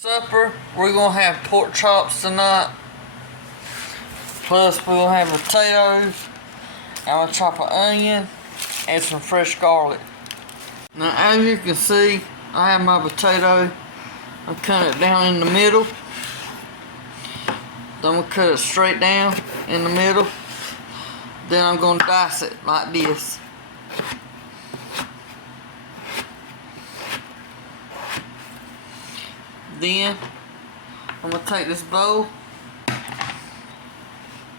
Supper, we're gonna have pork chops tonight. Plus we'll have potatoes. I'm gonna chop an onion and some fresh garlic. Now as you can see, I have my potato. I'm cutting it down in the middle. Then I'm gonna cut it straight down in the middle. Then I'm gonna dice it like this. Then I'm gonna take this bowl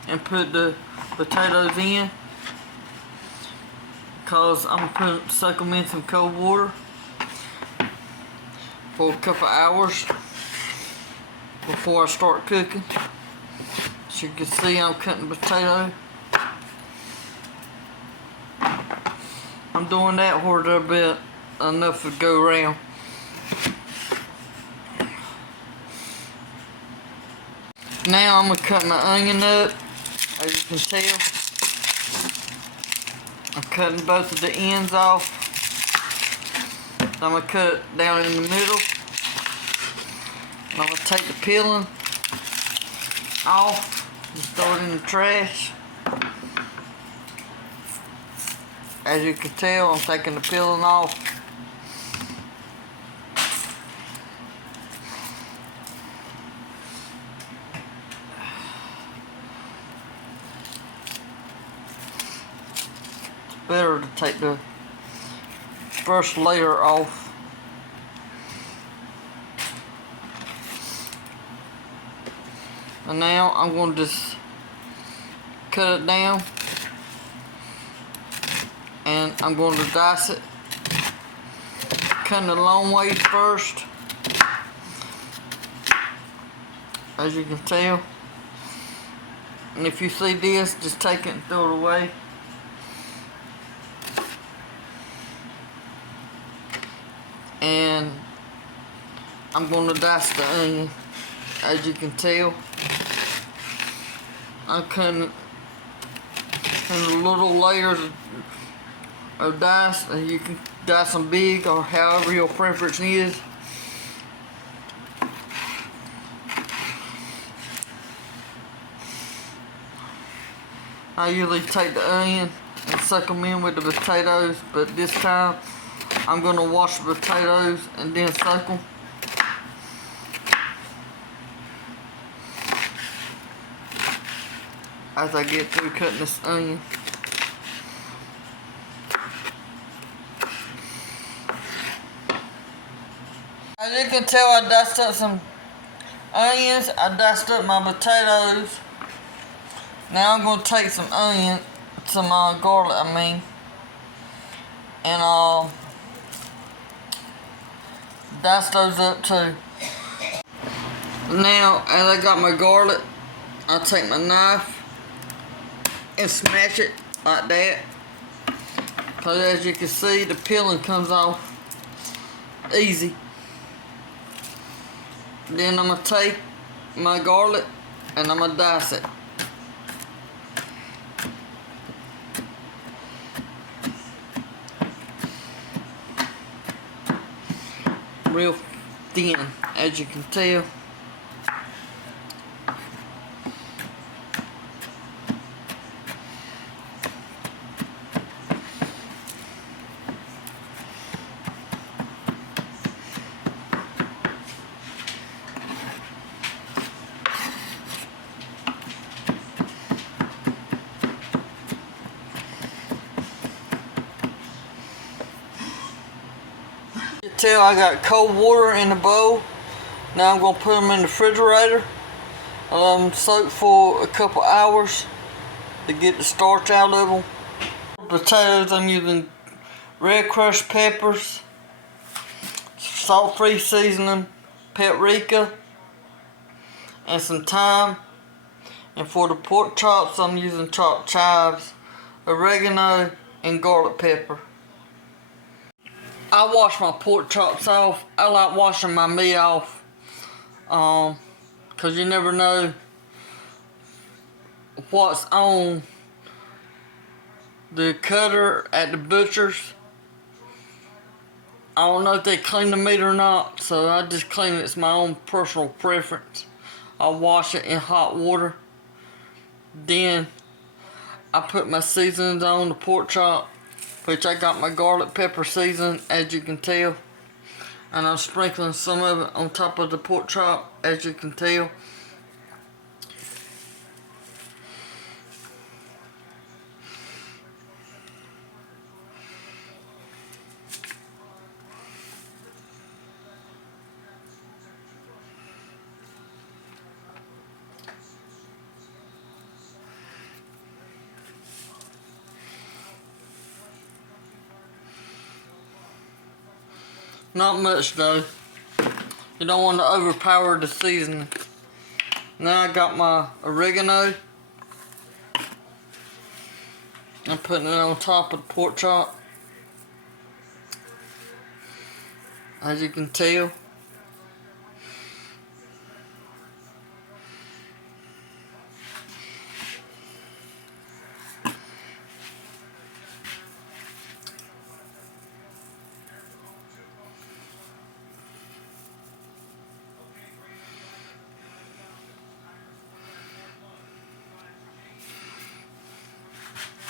and put the potatoes in, because I'm gonna soak them in some cold water for a couple hours before I start cooking. As you can see, I'm cutting the potato. I'm doing that where there'll be enough to go around. Now I'm gonna cut my onion up. As you can tell, I'm cutting both of the ends off. I'm gonna cut it down in the middle. I'm gonna take the peeling off and throw it in the trash. As you can tell, I'm taking the peeling off. Better to take the first layer off. And now I'm going to just cut it down, and I'm going to dice it, cutting the long ways first, as you can tell. And if you see this, just take it and throw it away. And I'm going to dice the onion. As you can tell, I'm cutting it in little layers of dice, and you can dice them big or however your preference is. I usually take the onion and suck them in with the potatoes, but this time I'm going to wash the potatoes and then soak them. As I get through cutting this onion. As you can tell, I diced up some onions. I diced up my potatoes. Now I'm going to take some garlic, and dice those up too. Now, as I got my garlic, I'll take my knife and smash it like that. Because as you can see, the peeling comes off easy. Then I'm going to take my garlic and I'm going to dice it. Real thin, as you can tell. You tell I got cold water in the bowl. Now I'm going to put them in the refrigerator. Let them soak for a couple hours to get the starch out of them. Potatoes, I'm using red crushed peppers, salt-free seasoning, paprika, and some thyme. And for the pork chops, I'm using chopped chives, oregano, and garlic pepper. I wash my pork chops off. I like washing my meat off, because you never know what's on the cutter at the butcher's. I don't know if they clean the meat or not, so I just clean it. It's my own personal preference. I wash it in hot water. Then I put my seasonings on the pork chop, which I got my garlic pepper seasoning, as you can tell. And I'm sprinkling some of it on top of the pork chop, as you can tell. Not much though. You don't want to overpower the seasoning. Now I got my oregano. I'm putting it on top of the pork chop, as you can tell.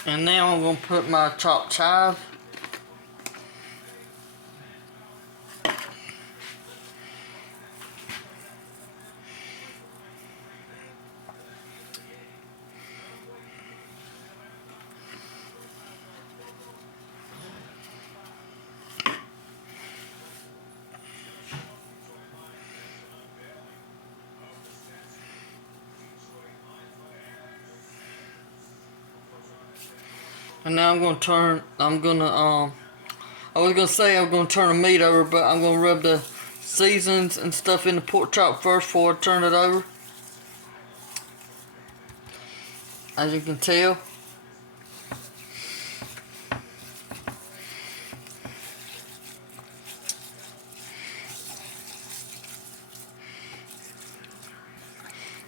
And now I'm going to put my chopped chive. And now I was gonna say I was gonna turn the meat over, but I'm gonna rub the seasons and stuff in the pork chop first before I turn it over. As you can tell.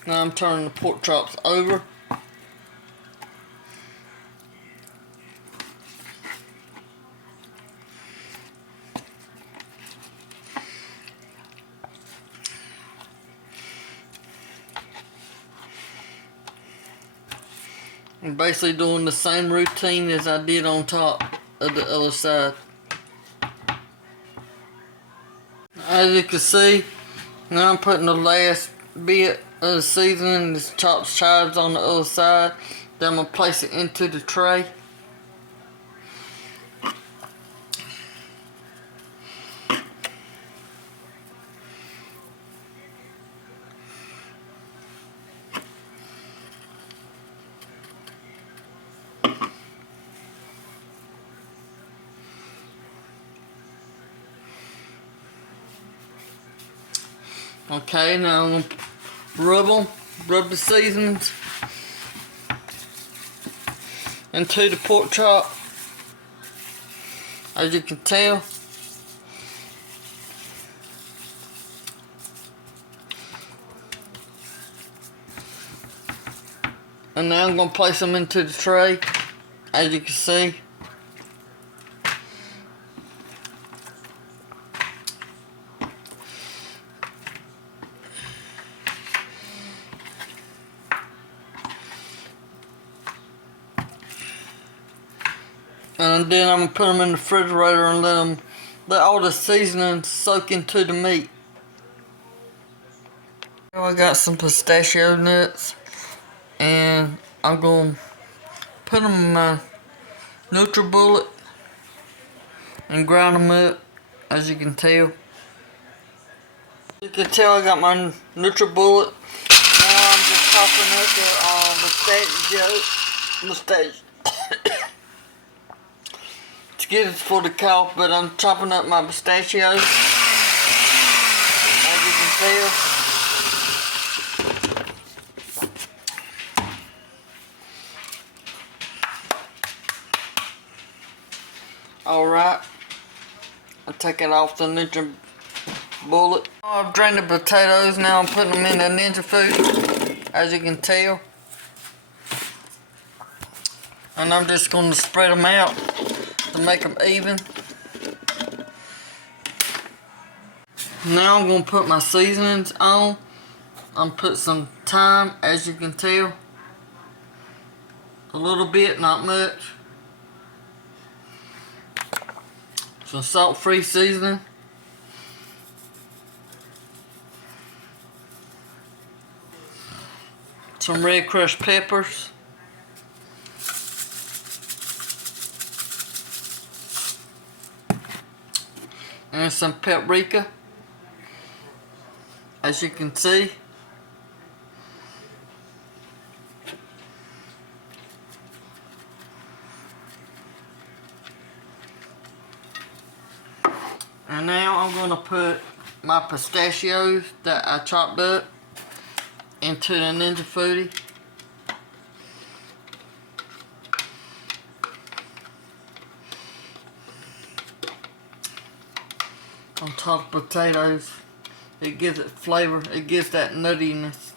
Now I'm turning the pork chops over. I'm basically doing the same routine as I did on top of the other side. As you can see, now I'm putting the last bit of the seasoning, this chopped chives on the other side. Then I'm going to place it into the tray. Okay, now I'm going to rub the seasonings into the pork chop, as you can tell. And now I'm going to place them into the tray, as you can see. And then I'm going to put them in the refrigerator and let all the seasonings soak into the meat. Now I got some pistachio nuts, and I'm going to put them in my NutriBullet and grind them up, as you can tell. You can tell I got my NutriBullet. Now I'm just chopping up the pistachio. Excuse me for the cough, but I'm chopping up my pistachios, as you can tell. Alright, I'll take it off the NutriBullet. I've drained the potatoes, now I'm putting them in the Ninja Food, as you can tell. And I'm just going to spread them out to make them even. Now I'm going to put my seasonings on. I'm put some thyme, as you can tell. A little bit, not much. Some salt-free seasoning. Some red crushed peppers. And some paprika, as you can see. And now I'm going to put my pistachios that I chopped up into the Ninja Foodi. On top of potatoes. It gives it flavor. It gives that nuttiness.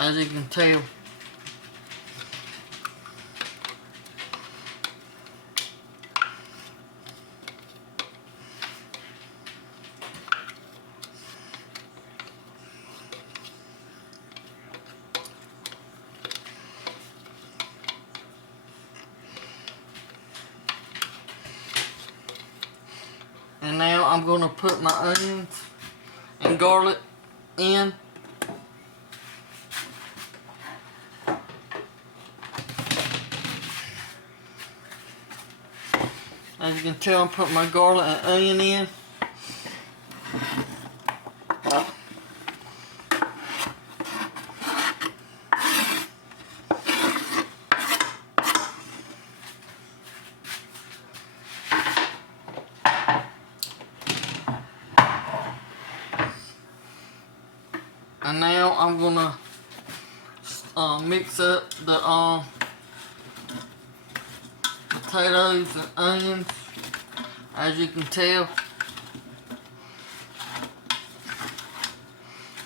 As you can tell. And now I'm going to put my onions and garlic in. As you can tell, I'm putting my garlic and onion in. And now I'm gonna mix up the potatoes and onions, as you can tell.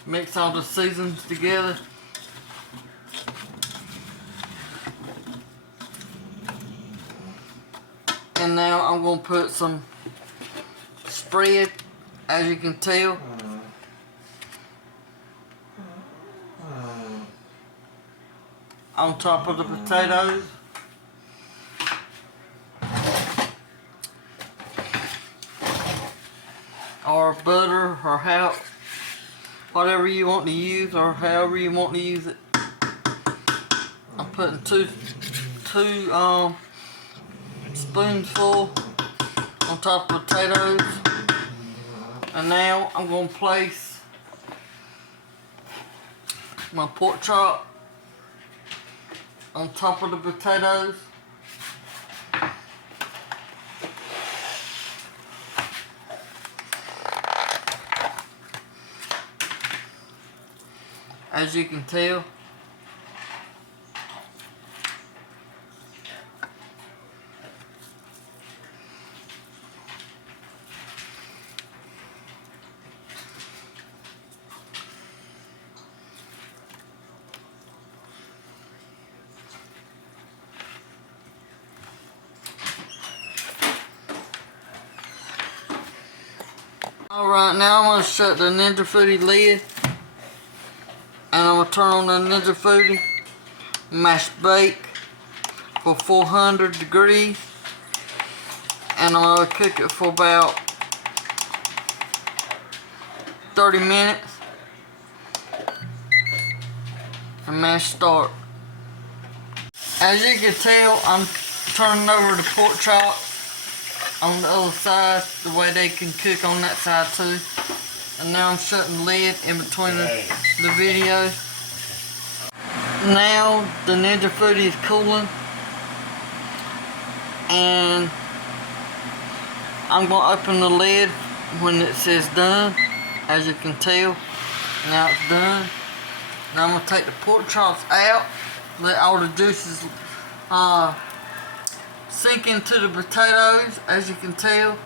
Mix all the seasons together. And now I'm gonna put some spread, as you can tell. On top of the potatoes. Or butter, or whatever you want to use, or however you want to use it. I'm putting two spoonfuls on top of potatoes. And now I'm going to place my pork chop on top of the potatoes. As you can tell. Alright, now I'm going to shut the Ninja Foodi lid. And I'm going to turn on the Ninja Foodi. Mash bake for 400 degrees. And I'm going to cook it for about 30 minutes. And mash start. As you can tell, I'm turning over the pork chop on the other side, the way they can cook on that side too. And now I'm shutting the lid in between the video. Now the Ninja Foodi is cooling, and I'm going to open the lid when it says done. As you can tell, now it's done. Now I'm going to take the pork chops out, let all the juices sink into the potatoes, as you can tell.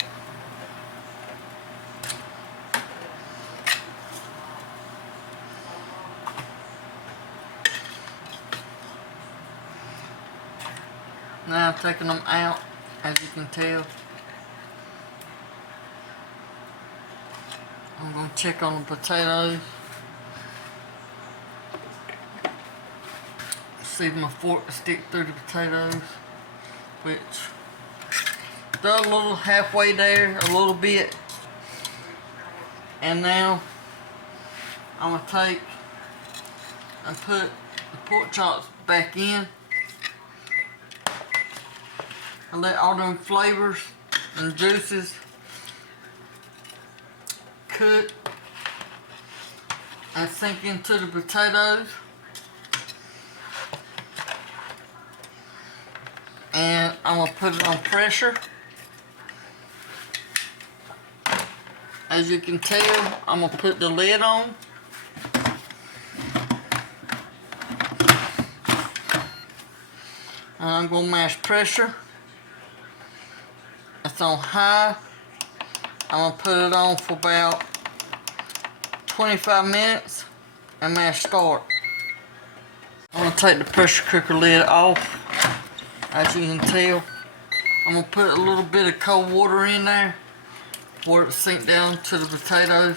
Now I'm taking them out, as you can tell. I'm gonna check on the potatoes. See if my fork stick through the potatoes, which they're a little halfway there, a little bit. And now I'm gonna take and put the pork chops back in and let all them flavors and juices cook and sink into the potatoes. And I'm gonna put it on pressure. As you can tell, I'm gonna put the lid on. And I'm gonna mash pressure. It's on high. I'm gonna put it on for about 25 minutes and mash start. I'm gonna take the pressure cooker lid off. As you can tell, I'm gonna put a little bit of cold water in there for it to sink down to the potatoes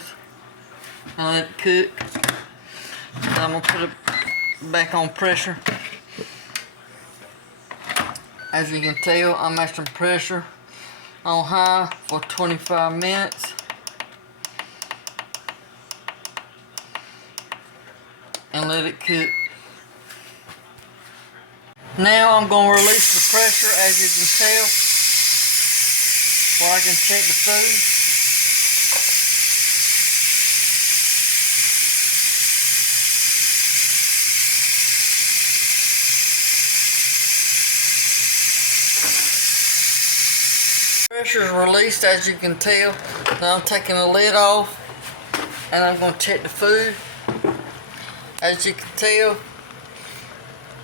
and let it cook. And I'm gonna put it back on pressure. As you can tell, I'm mashing pressure on high for 25 minutes. And let it cook. Now I'm going to release the pressure, as you can tell, where I can check the food. Pressure is released, as you can tell. Now I'm taking the lid off and I'm going to check the food. As you can tell,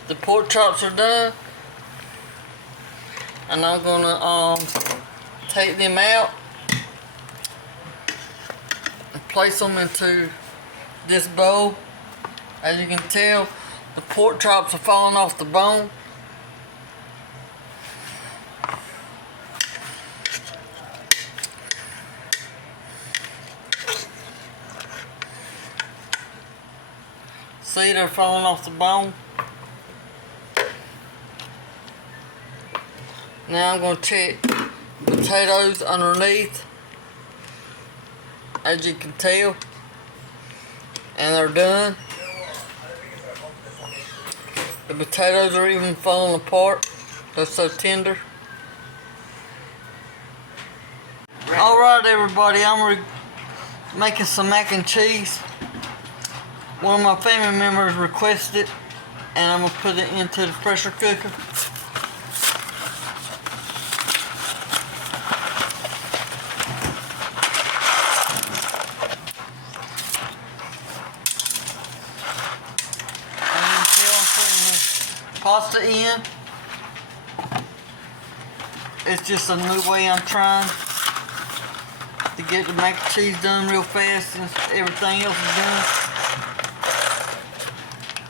the pork chops are done, and I'm gonna take them out and place them into this bowl. As you can tell, the pork chops are falling off the bone. See, they're falling off the bone. Now I'm going to check potatoes underneath, as you can tell, and they're done. The potatoes are even falling apart. They're so tender. Alright everybody, I'm making some mac and cheese. One of my family members requested it, and I'm going to put it into the pressure cooker. Pasta in. It's just a new way I'm trying to get the mac and cheese done real fast since everything else is done.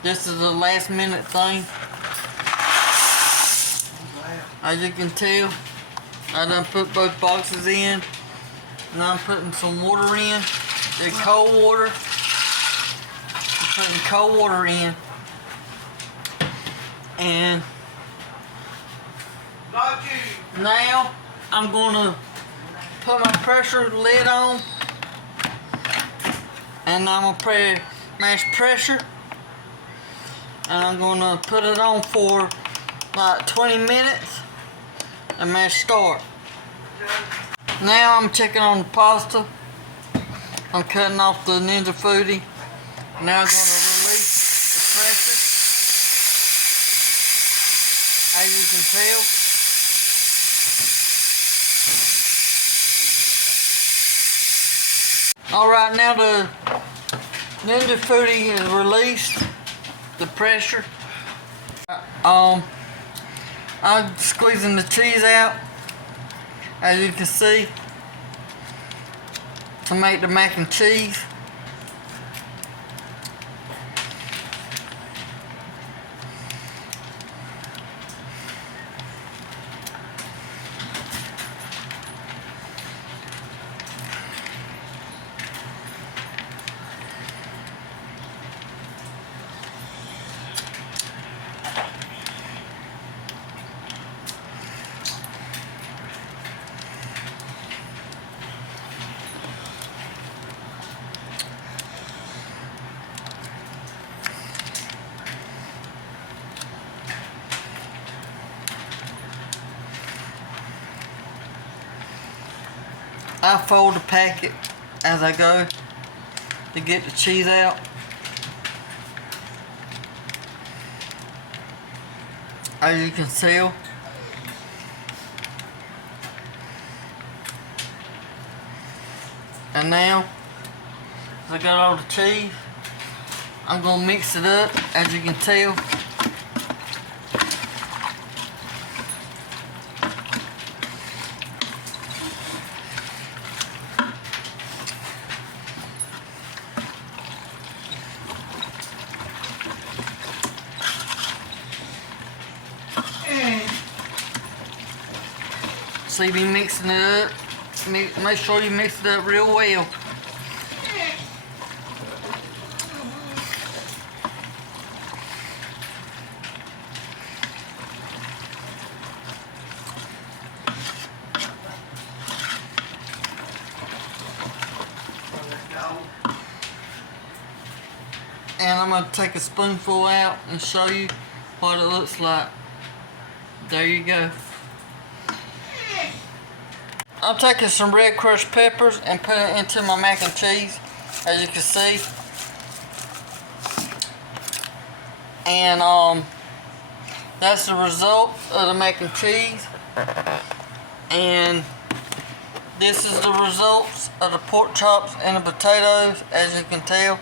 This is a last minute thing. As you can tell, I done put both boxes in. Now I'm putting some water in. The cold water. I'm putting cold water in. And now I'm gonna put my pressure lid on, and I'm gonna mash pressure, and I'm gonna put it on for like 20 minutes and mash start. Now I'm checking on the pasta. I'm cutting off the Ninja Foodi. Now I'm gonna release the pressure. As you can tell, alright, now the Ninja Foodi is released, the pressure. I'm squeezing the cheese out, as you can see, to make the mac and cheese. I fold the packet as I go to get the cheese out. As you can tell. And now, I got all the cheese. I'm gonna mix it up, as you can tell. So you be mixing it up. Make sure you mix it up real well. And I'm gonna take a spoonful out and show you what it looks like. There you go. I'm taking some red crushed peppers and putting it into my mac and cheese, as you can see. And that's the result of the mac and cheese. And this is the results of the pork chops and the potatoes, as you can tell.